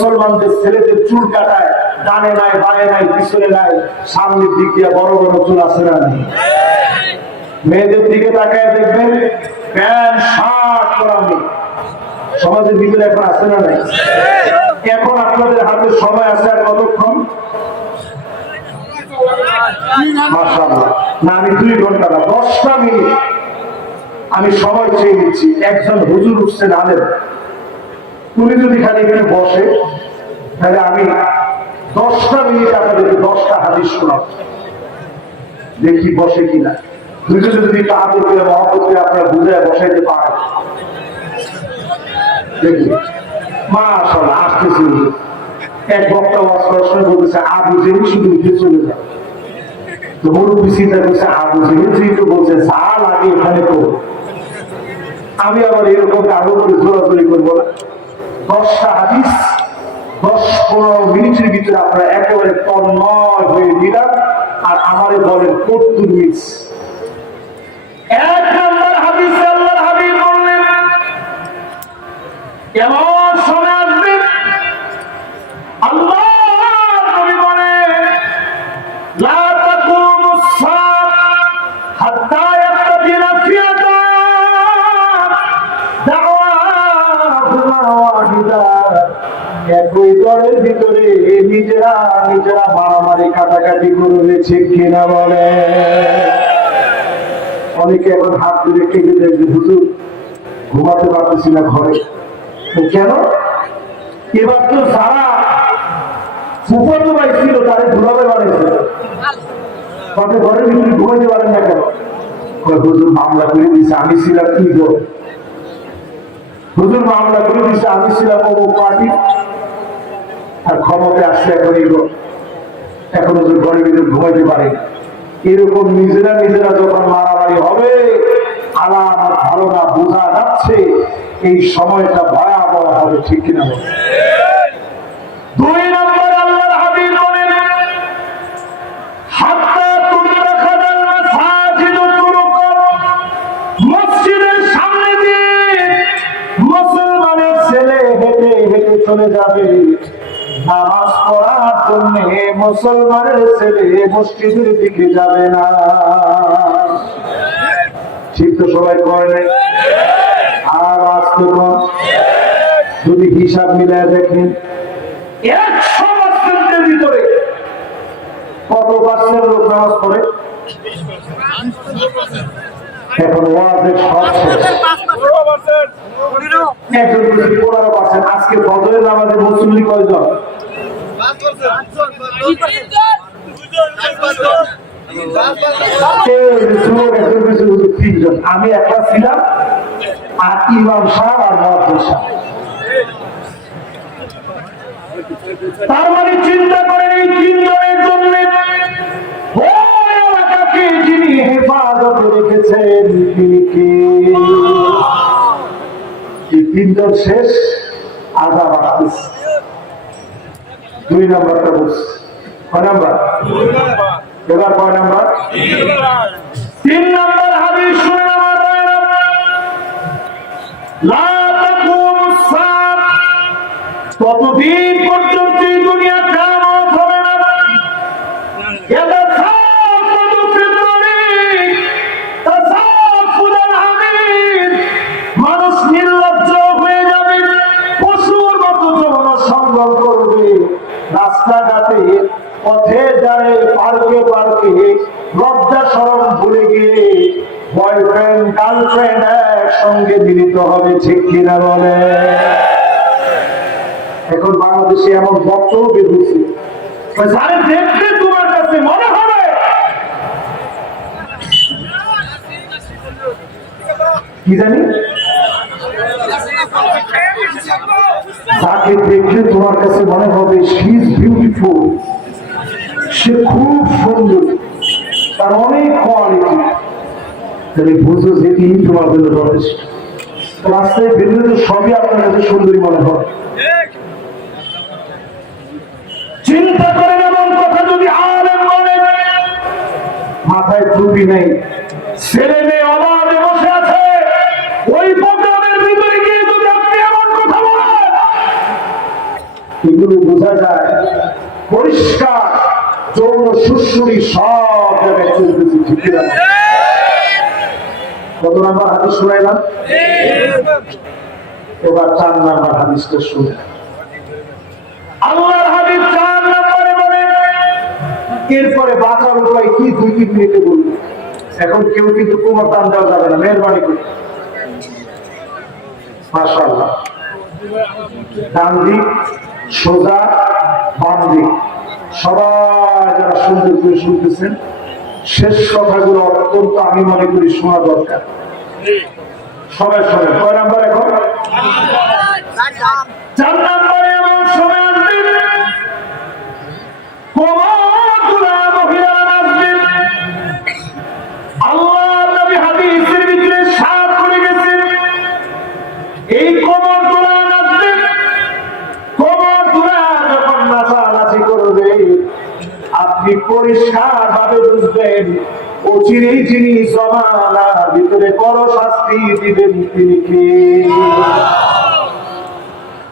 মুসলমানদের ছেলেদের চুল কাটায়, ডানে নাই বায়ে নাই পিছনে নাই, সামনের দিক দিয়ে বড় বড় চুল আছে না? মেয়েদের দিকে তাকায় দেখবেন প্যান্ট শার্ট পরা মেয়ে সমাজের ভিতরে এখন আছে না নাই? এখন আপনাদের হাতে সময় আছে আর কতক্ষণ? মাশাআল্লাহ, না আমি 2 ঘন্টা না 10টা মিনিট আমি সময় চেয়ে নিচ্ছি। একজন হুজুর উঠছেন আলেম, উনি যদি খালি একটু বসে তাহলে আমি 10টা মিনিট আপনাদেরকে 10টা হাদিস শোনাব, দেখি বসে কিনা। দুজন যদি তাহাদের করে মহব্বত করে আপনারা বুঝায় বসাইতে পারেন, দেখি। মাশাআল্লাহ, আসতেছি। এক বক্তা ওয়াজ করার সময় বলতেছে আবু জেহেল শুধু উঠে চলে যাবে। তো মুরব্বী চিন্তা করছে আবু জেহেল যেহেতু বলছে সাল আগে এখানে তো আমি আবার এরকম কারো করে জোরাজোরি করবো না। 10টা হাদিস 10-15 মিনিটের ভিতরে আপনারা একেবারে তন্ময় হয়ে দিলাম আর আমারে বলেন কতটুকু মিস। 1 নম্বর হাদিস আল্লাহর হাবিব বললেন, কেমন সময় আসবে আল্লাহ নবী বলেন লা তাকুমুস সাআহ হাত্তা ইয়াকতাদিনা ফিয়াতান দাওয়াহুমা ওয়াহিদা। একই দলের ভিতরে নিজেরা মারামারি কাটাকাটি করবে, ঠিক কিনা বলে? অনেকে এখন হাত ধরে কেটে দেয় যে হুজুর ঘুমাতে পারতেছি না ঘরে। কেন? এবার তো সারা ফুফাতো ভাই ছিল তারে ঘুরাবে বানাইছে, তবে ঘরের ভিতরে ঘুমাইতে পারেন না কেন? হুজুর মামলা করে দিছে, আমি ছিলাম কি গো? হুজুর মামলা করে দিছে, আমি ছিলাম অমুক পার্টি আর ক্ষমতায় আসছে এখন এগো, এখন হুজুর ঘরের ভিতরে ঘুমাইতে পারে। এরকম নিজেরা যখন মারামারি হবে আলামত ভালো না বোঝা যাচ্ছে, এই সময়টা ভয়াবহ হবে, ঠিক কিনা বলে? 2 নম্বর আল্লাহর হাবিব বলেন হাত্তা তুত্তাখাযাল মাসাজিদু তুরুকান, মসজিদের সামনে দিয়ে মুসলমানের ছেলে হেঁটে হেঁটে চলে যাবে নামাজ পড়ার জন্য। মুসলমানের ছেলে মসজিদের দিকে যাবে না, ঠিক তো? সবাই করে নাই? আর আজকে যদি হিসাব মিলায় দেখেন 100% ভিতরে কত পার্সেন্ট লোক নামাজ পড়ে? এখন ওয়াজের সব একজন 15%। আজকে ফজরের নামাজে মুসল্লি কয়জন? আমি একটা ছিলাম আর ইমাম সাহেব আর মুয়াজ্জিন সাহেব। তার মানে চিন্তা করেন এই 3 জনের জন্য ওই এলাকাকে যিনি হেফাজতে রেখেছেন তিনি কে? এই 3 জন শেষ, আযাব আসতেছে। 2 নম্বরটা বলছে। কয় নাম্বার? এবার কয় নাম্বার? 3 নম্বর হাদিস শুনে আমার ভাইরা, লা তাকুমুস সাআহ, ততদিন পর্যন্ত এই দুনিয়া কিয়ামত হবে না। ইয়াতাসাফাদু ফিত তারিক তাসাফুদাল হামির, মানুষ নির্লজ্জ হয়ে যাবে, পশুর মতো যৌন সঙ্গম করবে রাস্তাঘাটে, পথে যায়, পার্কে লজ্জা শরম ভুলে গিয়ে বয়ফ্রেন্ড গার্লফ্রেন্ড একসঙ্গে মিলিত হবে, ঠিক কিনা বলে? এখন বাংলাদেশে এমন বক্তব্য বেরিয়েছে, যারা দেখবে তোমার কাছে মনে হবে কি জানি, যাকে দেখলে তোমার কাছে মনে হবে শি ইজ বিউটিফুল, সে খুব সুন্দর, তার অনেক কোয়ালিটি, তাহলে বুঝো যেটি তোমার জন্য যথেষ্ট। রাস্তায় বেরোলে তো সবই আপনার কাছে সুন্দরী মনে হয়। চিন্তা করেন এমন কথা যদি আলেম বলে, মাথায় টুপি নেই, ছেলে মেয়ে অবাধে বসে আছে, ওই প্রোগ্রামের ভিতরে গিয়ে যদি আপনি এমন কথা বলেন এগুলো বোঝা যায় পরিষ্কার যৌন সুশ্রুরি সব জায়গায় চলতেছে। ঠিক না? কত নাম্বার হাদিস শুনাইলাম? এবার 4 নাম্বার হাদিসটা শুনে। আল্লাহর হাবিব 4 নম্বরে বলেন, এরপরে বাঁচার উপায় কি 2-3 মিনিটে বলবো। এখন কেউ কিন্তু কোমর টান দেওয়া যাবে না, মেহরবানি করে। মাশাআল্লাহ, ডান দিক সোজা, বাম দিক সবাই যারা সুন্দর করে শুনতেছেন, শেষ কথাগুলো অত্যন্ত আমি মনে করি শোনা দরকার। সবাই শোনেন। কয় নাম্বার এখন? 4 নম্বরে এমন সময় আসবে কোমরগুলা মহিলারা নাচবে। আল্লাহ নবী হাদিসের ভিতরে সাফ করে গেছে, এই কোমরগুলা নাচবে। কোমরগুলা যখন নাচানাচি করবে আপনি পরিষ্কার ভাবে বুঝবেন অচিরেই যিনি জমানার ভিতরে বড় শাস্তি দিবেন তিনি কে।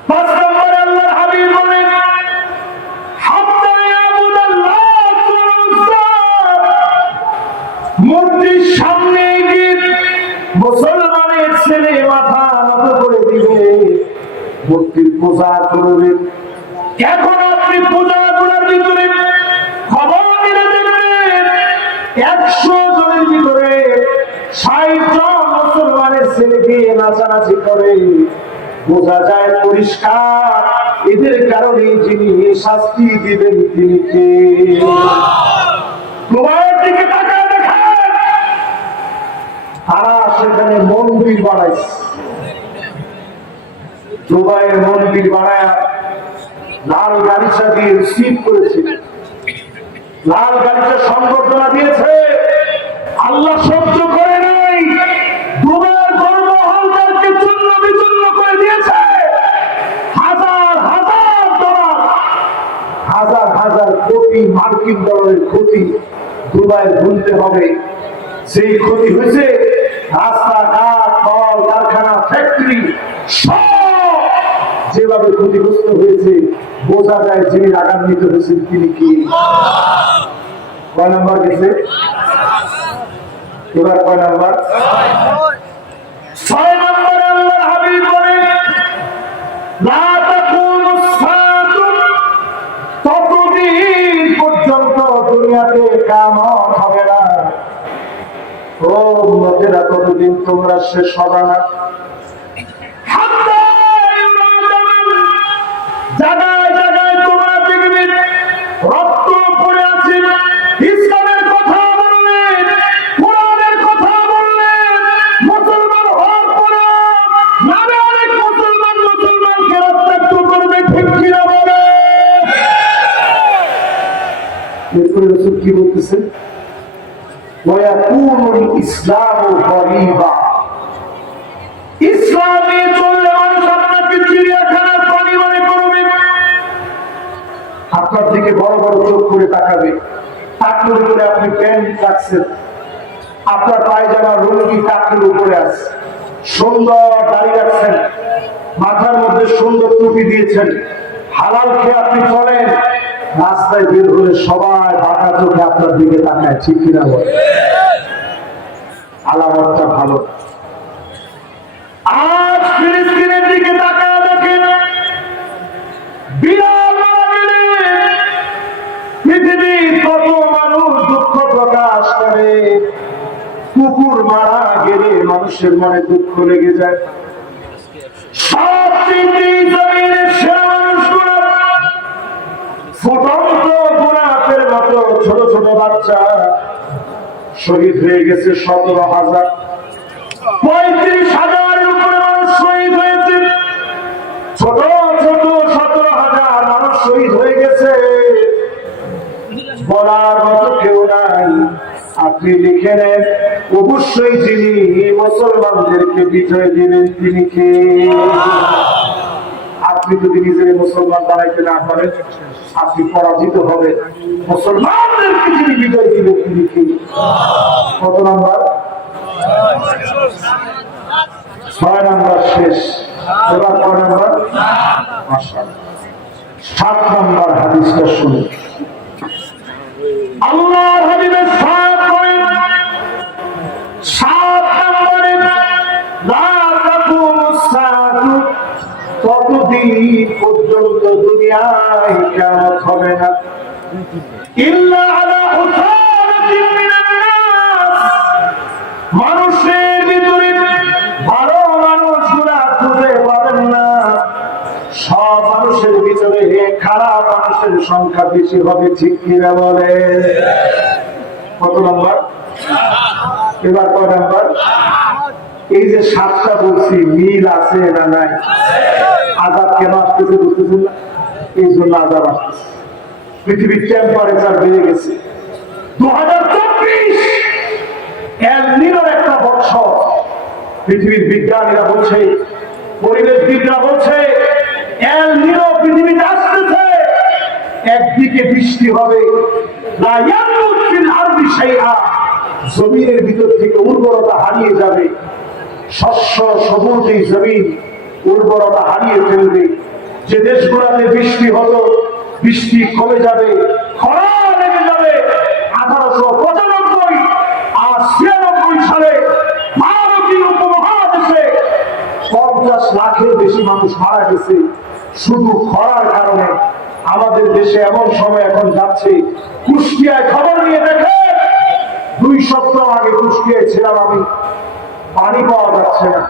5 নম্বরে আল্লাহর হাবিব বলেন, মূর্তির সামনে গিয়ে মুসলমানের ছেলে মাথা নত করে দিবে, মূর্তির পূজা করবে। এখন আপনি পূজা করার ভিতরে খবর নিয়ে দেখবেন 100 জনের ভিতরে 60 জন মুসলমানের ছেলেকে নাচানাচি করে। বোঝা যায় পরিষ্কার এদের কারণে যিনি শাস্তি দিবেন তিনি কে। দুবাইয়ের দিকে তাকায় দেখেন, তারা সেখানে মন্দির বানাইছে। দুবাইয়ের মন্দির বানায় লাল গালিচা দিয়ে রিসিভ করেছে, লাল গালিচা সংবর্ধনা দিয়েছে। আল্লাহ সহ্য করে নাই, দুবাইয়ের ধর্ম হালদারকে চূর্ণ বিচূর্ণ করে দিয়েছে। হাজার হাজার ডলার, হাজার হাজার কোটি মার্কিন ডলারের ক্ষতি দুবাইয়ের ভুলতে হবে। সেই ক্ষতি হয়েছে রাস্তাঘাট, কল কারখানা, ফ্যাক্টরি সব যেভাবে ক্ষতিগ্রস্ত হয়েছে বোঝা যায় যিনি রাগান্বিত হয়েছেন তিনি কি। কয় নাম্বার গেছে? এবার কয় নাম্বার? 6 নম্বরে আল্লাহর হাবিব বলেন, লা তাকুমুস সাআতু, ততদিন পর্যন্ত দুনিয়াতে কিয়ামত হবে না। ও উম্মতেরা, ততদিন তোমরা শেষ হবে না। জায়গায় জায়গায় তোমরা দেখবে রক্ত পড়ে আছে। ইসলামের কথা বললেন, কোরআনের কথা বললেন, মুসলমান হওয়ার পরে নামে অনেক মুসলমানকে রক্তাক্ত করবে। ঠিক কিনা বলে? এরপরে রাসূল কি বলতেছেন? ওয়ায়াকুনুল ইসলামু গরীবা, ইসলামে চললে মানুষ আপনাকে চিড়িয়াখানার প্রাণী মনে করবে, আপনার দিকে বড় বড় চোখ করে তাকাবে। টাকলুর উপরে আপনি প্যান্ট রাখছেন, আপনার পায়জামার লুঙ্গি টাকলুর উপরে আছে, সুন্দর দাড়ি রাখছেন, মাথার মধ্যে সুন্দর টুপি দিয়েছেন, হালাল খেয়ে আপনি চলেন, রাস্তায় বের হলে সবাই বাঁকা চোখে আপনার দিকে তাকায়। ঠিক কিনা বলে? আলামতটা ভালো। আজ ফিলিস্তিনের দিকে তাকায় দেখেন, বিড়াল মারা গেলে পৃথিবীর কত মানুষ দুঃখ প্রকাশ করে, কুকুর মারা গেলে মানুষের মনে দুঃখ লেগে যায়। সবচেয়ে জমিনের সেরা মানুষগুলো ফুটন্ত গোলাপের মতো ছোট ছোট বাচ্চা শহীদ হয়ে গেছে 17,000। 35,000 উপরে মানুষ শহীদ হয়েছে। ছোট ছোট 17,000 মানুষ শহীদ হয়ে গেছে। বলার মতো কেউ নাই। আপনি লিখে নেন, অবশ্যই যিনি মুসলমানদেরকে বিজয় দিলেন তিনি কে। আপনি যদি নিজের মুসলমান বানাইতে না পারেন আপনি পরাজিত হবে। মুসলমানদেরকে যিনি বিজয় দিলেন তিনি কে। কত নাম্বার? 6 নাম্বার শেষ। এবার কয় নাম্বার? মাশাআল্লাহ। 7 নম্বর হাদিসটা শুনে আল্লাহর হাবিবের 7 নম্বরে লা তাকুমুস সাআতু, ততদিন পর্যন্ত দুনিয়ায় কিয়ামত হবে না ইল্লা আলা হুসানাতিন মিনান নাস, মানুষের ভিতরে ভালো মানুষগুলা খুঁজে পাবেন না, সব মানুষের ভিতরে খারাপ মানুষের সংখ্যা বেশি হবে। ঠিক কিনা বলে? কত নম্বর? এবার কয় নম্বর? এই যে 7টা বলছি, মিল আছে না নাই? আযাব কেন আসতেছে বুঝতেছেন না? এই জন্য আযাব আসতেছে। পৃথিবীর টেম্পারেচার বেড়ে গেছে। 2024 এল নিনোর একটা বছর। পৃথিবীর বিজ্ঞানীরা বলছে, পরিবেশবিদরা বলছে, এল নিনো পৃথিবীতে আসতেছে। একদিকে বৃষ্টি হবে, লা ইয়ামুত ফিল আরদি শাইআ, জমিনের ভিতর থেকে উর্বরতা হারিয়ে যাবে, শস্য সবুজ এই জমিন উর্বরতা হারিয়ে ফেলবে। যে দেশগুলোতে বৃষ্টি হতো, বৃষ্টি কমে যাবে, খরা লেগে যাবে। 1895 আর 96 সালে ভারতীয় উপমহাদেশে 50 লাখের বেশি মানুষ মারা গেছে শুধু খরার কারণে। আমাদের দেশে এমন সময় এখন যাচ্ছে, কুষ্টিয়ায় খবর নিয়ে দেখে, 2 সপ্তাহ আগে কুষ্টিয়ায় ছিলাম আমি, পানি পাওয়া যাচ্ছে না,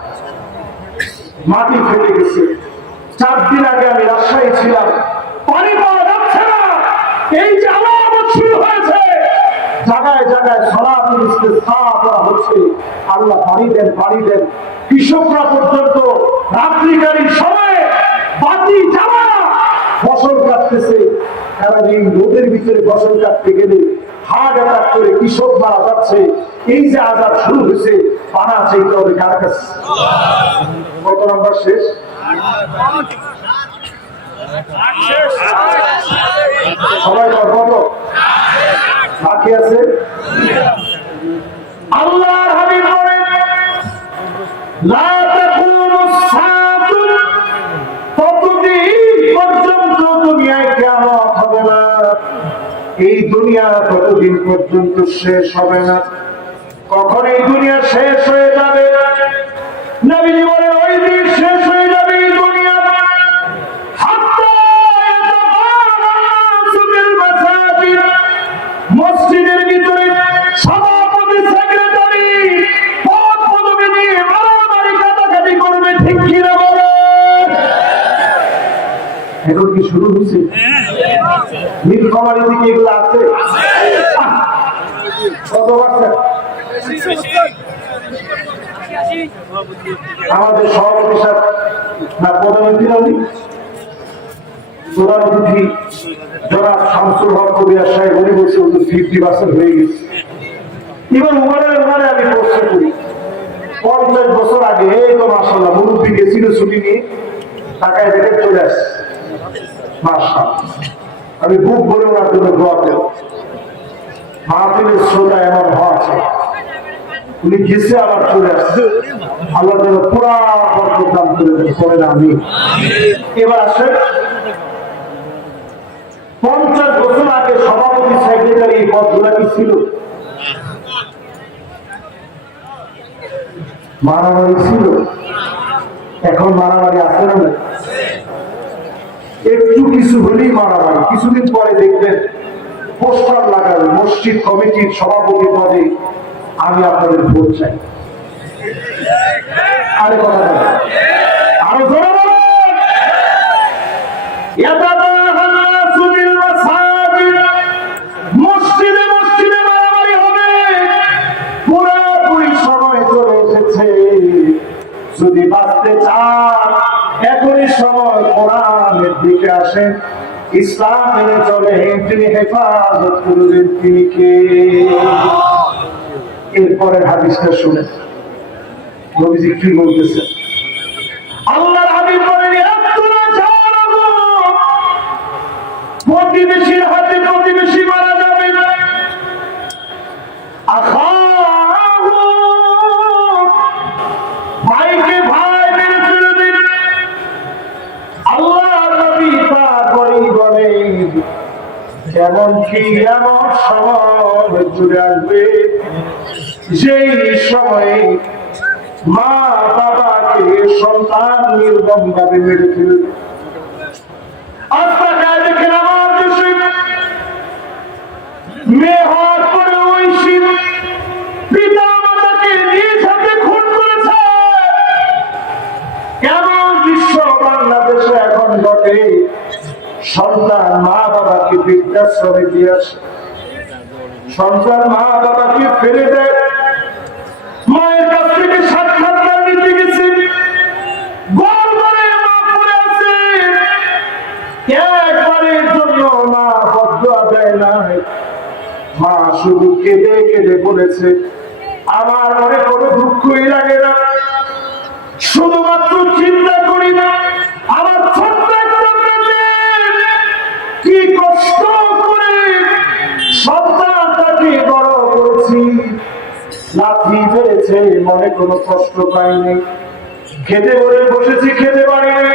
মাটি ফেটে গেছে। 4 দিন আগে আমি রাজশাহী ছিলাম, পানি পাওয়া যাচ্ছে না। এই যে আলামত শুরু হয়েছে, জায়গায় জায়গায় সালাতুল ইস্তিসকা করা হচ্ছে, আল্লাহ পানি দেন, পানি দেন। কৃষকরা পর্যন্ত রাত্রিকালীন সময়ে বাতি জ্বালা ফসল কাটতেছে। কারণ এই রোদের ভিতরে ফসল কাটতে গেলে হার্ট অ্যাটাক করে কৃষক মারা যাচ্ছে। এই যে আযাব শুরু হয়েছে, পানা চাইতে হবে কার কাছে? কত নম্বর শেষ? সবাই কত বাকি আছে? আল্লাহর হাবিব বলেন, লা তাকুমুস সাআতু, ততদিন পর্যন্ত দুনিয়ায় কিয়ামত হবে না। এই দুনিয়া ততদিন পর্যন্ত শেষ হবে না। কখন এই দুনিয়া শেষ হয়ে যাবে? নবীজি বলেন, ওই দিন শেষ হয়ে যাবে এই দুনিয়া। মসজিদের ভিতরে সভাপতি, সেক্রেটারি পদ পদবি নিয়ে মারামারি কাটাকাটি করবে। ঠিক কিনা বলে? এখন কি শুরু হচ্ছে? নীলফামারীর দিকে এগুলো আছে? কত বছর? আমাদের সভাপতি সাহেব না প্রধানমন্ত্রী নবী, প্রধান অতিথি জনাব শামসুল হক কবির সাহেব উনি বলছে 50% হয়ে গেছে। এবার উমারে আমি প্রশ্ন করি, 50 বছর আগে এই তো মাশাআল্লাহ মুরব্বী গেছিল ছুটি নিয়ে, ঢাকায় দেখে চলে আসছে। মাশাআল্লাহ, আমি বুক ভরে ওনার জন্য দোয়া করি। মাহফিলের শ্রোতা এমন হওয়া আছে, উনি গেছে আবার চলে আসছে। আল্লাহ যেন পুরা বরকত দান করে দেন, করেন আমিন। এবার আসে 50 বছর আগে সভাপতি, সেক্রেটারি এই পদগুলা কি ছিল? মারামারি ছিল। এখন মারামারি আছে না? একটু কিছু হলেই মারামারি। কিছুদিন পরে দেখবেন পোস্টার লাগাবে, মসজিদ কমিটির সভাপতি পদে আমি আপনাদের ভোট চাই। আরে কথা বলেন, আরো জোরে বলেন। মসজিদে মসজিদে মারামারি হবে। পুরোপুরি সময় চলে এসেছে। যদি বাঁচতে চান এখনই সময় কোরআনের দিকে আসেন, ইসলাম মেনে চলে, তিনি হেফাজত করবেন, তিনি কে? এরপরের হাদিসটা শুনে নবীজি কি বলতেছেন। আল্লাহর হাবিব বলেন, প্রতিবেশীর হাতে প্রতিবেশী মারা যাবে। ভাইকে ভাই মেরে ফেলবে। আল্লাহর নবী তা করে সময়ে এমনকি এমন সময় চলে আসবে যেই সময়ে মা বাবাকে সন্তান নির্মম ভাবে মেরে ফেলবে। আজকে দেখেন আমার দেশে মেয়ে হওয়ার পরে ওই শিব পিতা মাতাকে নিজ হাতে খুন করেছে। এমন দৃশ্য বাংলাদেশে এখন ঘটে। সন্তান মা বাবাকে বৃদ্ধাশ্রমে দিয়ে আসে, সন্তান মা বাবাকে ফেলে দেয়। মায়ের কাছ থেকে সাক্ষাৎকার নিতে গেছে, গোল করে মা পড়ে আছে। একবারের জন্য মা বদদুয়া দেয় না, মা শুধু কেঁদে কেঁদে বলেছে, আমার মনে কোনো দুঃখই লাগে না, শুধুমাত্র চিন্তা করি না আমার ছোট্ট একটা মেয়ে কি কষ্ট করে সন্তানটাকে বড় করেছি। লাথি মেরেছে, মনে কোনো কষ্ট পাইনি। খেতে বলে বসেছি, খেতে পারিনি।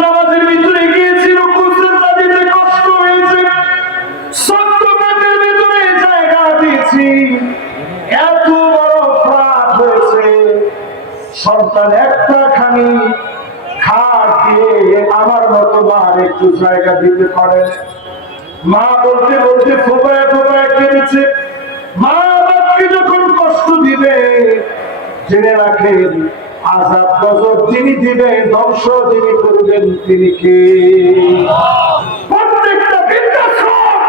নামাজের ভিতরে গিয়েছি, রুকু সিজদা দিতে কষ্ট হয়েছে। সত্য পেটের ভিতরে জায়গা দিয়েছি, এত বড় পাপ হয়েছে। সন্তান একটা খানি খাট দিয়ে আমার মতো মার একটু জায়গা দিতে পারে। মা বলতে বলতে ফোপায় ফোপায় কেঁদেছে। মা বাপকে যখন কষ্ট দিবে জেনে রাখেন, আযাব গজব যিনি দিবেন, ধ্বংস যিনি করবেন তিনি কে? প্রত্যেকটা বৃদ্ধাশ্রম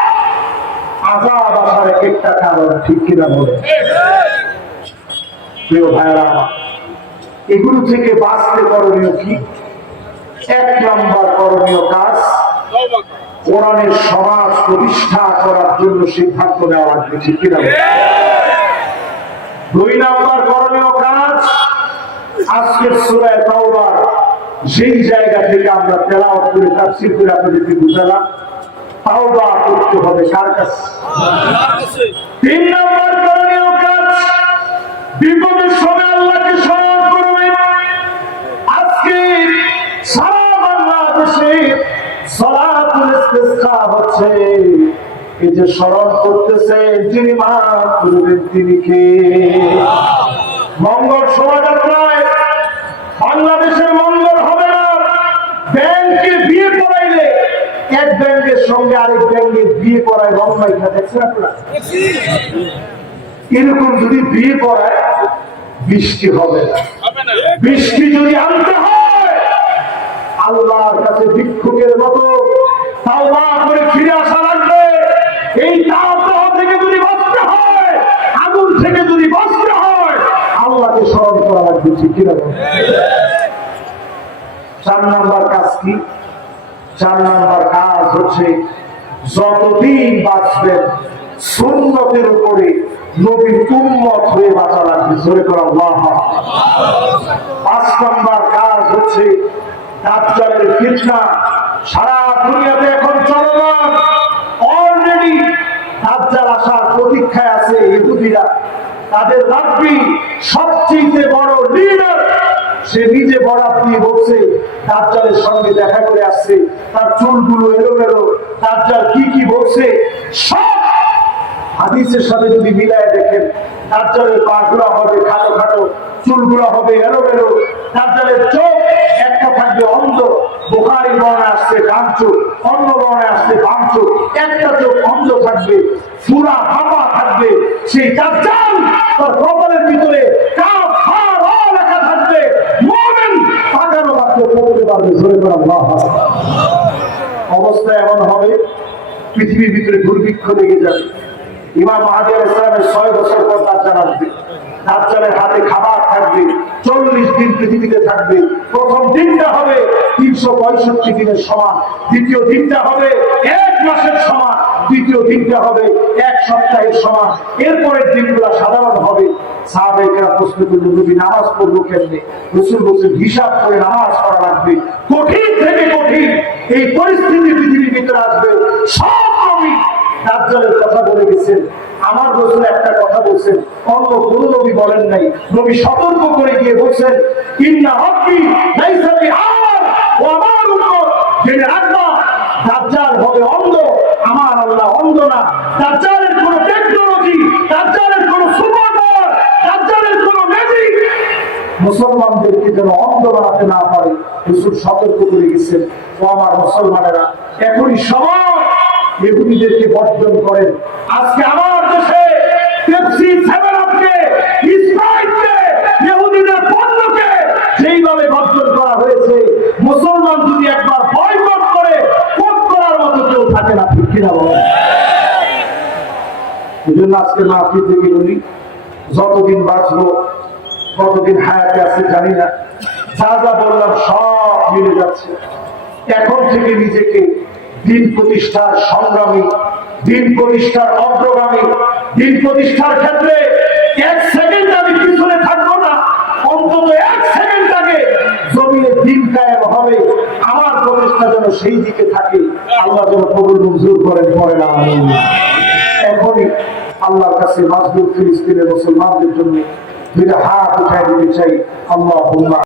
আযাব আসার একটা কারণ, ঠিক কিনা বলে? প্রিয় ভাইরা, এগুলো থেকে বাঁচতে করণীয় কি? এক নম্বর করণীয় কাজ, কোরআনের সমাজ প্রতিষ্ঠা করার জন্য সিদ্ধান্ত নেওয়া লাগবে, ঠিক কিনা? দুই নম্বর করণীয় কাজ, আজকের সূরা তাওবার যেই জায়গা থেকে আমরা তেলাওয়াত করে তাফসীর করে আপনাদেরকে বুঝালাম, তাওবা করতে হবে কার কাছে? তিন নম্বর করণীয় কাজ, বিপদের সময় আল্লাহকে স্মরণ করবেন। আজকে সারা বাংলাদেশে সালাতুল ইস্তিসকা হচ্ছে, এই যে স্মরণ করতেছে যিনি মাফ করবেন তিনি কে? মঙ্গল শোভাযাত্রায় বাংলাদেশের মঙ্গল হবে না। ব্যাংকে বিয়ে পড়াইলে এক ব্যাংকের সঙ্গে আরেক ব্যাংকের বিয়ে পড়ায় রংমাই দেখছেন আপনারা? এরকম যদি বিয়ে পড়ায় বৃষ্টি হবে না। বৃষ্টি যদি আনতে হয় আল্লাহর কাছে ভিক্ষুকের মতো তাওবা করে ফিরে আসা লাগবে। এই তাওবা থেকে যদি বাঁচতে হয়, আগুন থেকে যদি বাঁচতে হয়, আল্লাহকে স্মরণ করা লাগবে, ঠিক কিনা? চার নাম্বার কাজ কি? চার নাম্বার কাজ হচ্ছে যতদিন বাঁচবেন সুন্নতের উপরে নবীর উম্মত হয়ে বাঁচা লাগবে, জোরে করে আল্লাহু আকবার। পাঁচ নাম্বার কাজ হচ্ছে দাজ্জালের ফিতনা সারা দুনিয়াতে এখন চলমান। অলরেডি দাজ্জাল আসার প্রতীক্ষায় আছে ইহুদিরা। তাদের রাব্বি সবচেয়ে বড় লিডার, সে নিজে বরাত দিয়ে বলছে দাজ্জালের সঙ্গে দেখা করে আসছে, তার চুলগুলো এলোমেলো, দাজ্জাল কি কি বলছে সব হাদিসের সাথে যদি মিলায় দেখেন, দাজ্জালের পাগুলো হবে খাটো খাটো, চুলগুলো হবে এলোমেলো, দাজ্জালের চোখ একটা থাকবে অন্ধ, বুখারী বর্ণনায় আসছে ডান চোখ, অন্য বর্ণনায় আসছে বাম চোখ, একটা চোখ অন্ধ থাকবে, পুরা ফাঁপা থাকবে। সেই দাজ্জাল তার কপালের ভিতরে কাফ হা রা লেখা থাকবে, মুমিন পাগানো বাক্য পড়তে পারবে, জোরে করে আল্লাহু আকবার। অবস্থা এমন হবে পৃথিবীর ভিতরে দুর্ভিক্ষ লেগে যাবে। ইমাম মাহদী আলাইহিস সালামের 6 বছর পর দাজ্জাল আসবে। দাজ্জালের হাতে খাবার থাকবে, 40 দিন পৃথিবীতে থাকবে। প্রথম দিনটা হবে 365 দিনের সমান, দ্বিতীয় দিনটা হবে 1 মাসের সমান, তৃতীয় দিনটা হবে 1 সপ্তাহের সমান। এরপরের দিনগুলো সাধারণ হবে। সাহাবায়ে প্রশ্ন করল, নবী নামাজ পড়বো কেমনে? রাসূল বলেছেন হিসাব করে নামাজ পড়া লাগবে। কঠিন থেকে কঠিন এই পরিস্থিতি পৃথিবীর ভিতরে আসবে। সব নবী দাজ্জালের কথা বলে গেছেন। আমার রাসূল একটা কথা বলছেন, অন্য কোন নবী বলেন নাই। নবী সতর্ক করে গিয়ে বলছেন, ইন্না রাব্বি লাইসা বিআর ওয়া আমার উম্মত, জেনে রাখবা দাজ্জাল হবে অন্ধ, আমার আল্লাহ অন্ধ না। দাজ্জালের কোন টেকনোলজি, দাজ্জালের কোন সুপার পাওয়ার, দাজ্জালের কোন ম্যাজিক মুসলমানদেরকে যেন অন্ধ বানাতে না পারে রাসূল সতর্ক করে গেছেন। ও আমার মুসলমানেরা, এখনই সময় ইহুদিদেরকে বর্জন করেন। আজকে আমার দেশে পেপসি, সেভেন আপকে, স্প্রাইটকে, ইহুদিদের পণ্যকে যেইভাবে বর্জন করা হয়েছে, মুসলমান যদি একবার বয়কট করে কোট করার মতো কেউ থাকে না, ঠিক কিনা বলেন? এই জন্য আজকে মাহফিল থেকে বলি, যতদিন বাঁচবো, কতদিন হায়াতে আছে জানি না, যা যা বললাম সব মিলে যাচ্ছে। এখন থেকে নিজেকে দিন প্রতিষ্ঠার সংগ্রামী, দিন প্রতিষ্ঠার অগ্রগামী, দিন প্রতিষ্ঠার ক্ষেত্রে এক সেকেন্ড আমি পিছনে থাকবো না, অন্তত এক সেকেন্ড আগে জমিনে দিন কায়েম হবে, আমার প্রতিষ্ঠা যেন সেই দিকে থাকে। আল্লাহ যেন কবুল মঞ্জুর করেন, পরে না। এখনই আল্লাহর কাছে মাজলুম ফিলিস্তিনের মুসলমানদের জন্য দুইটা হাত উঠায় দিতে চাই। আল্লাহুম্মা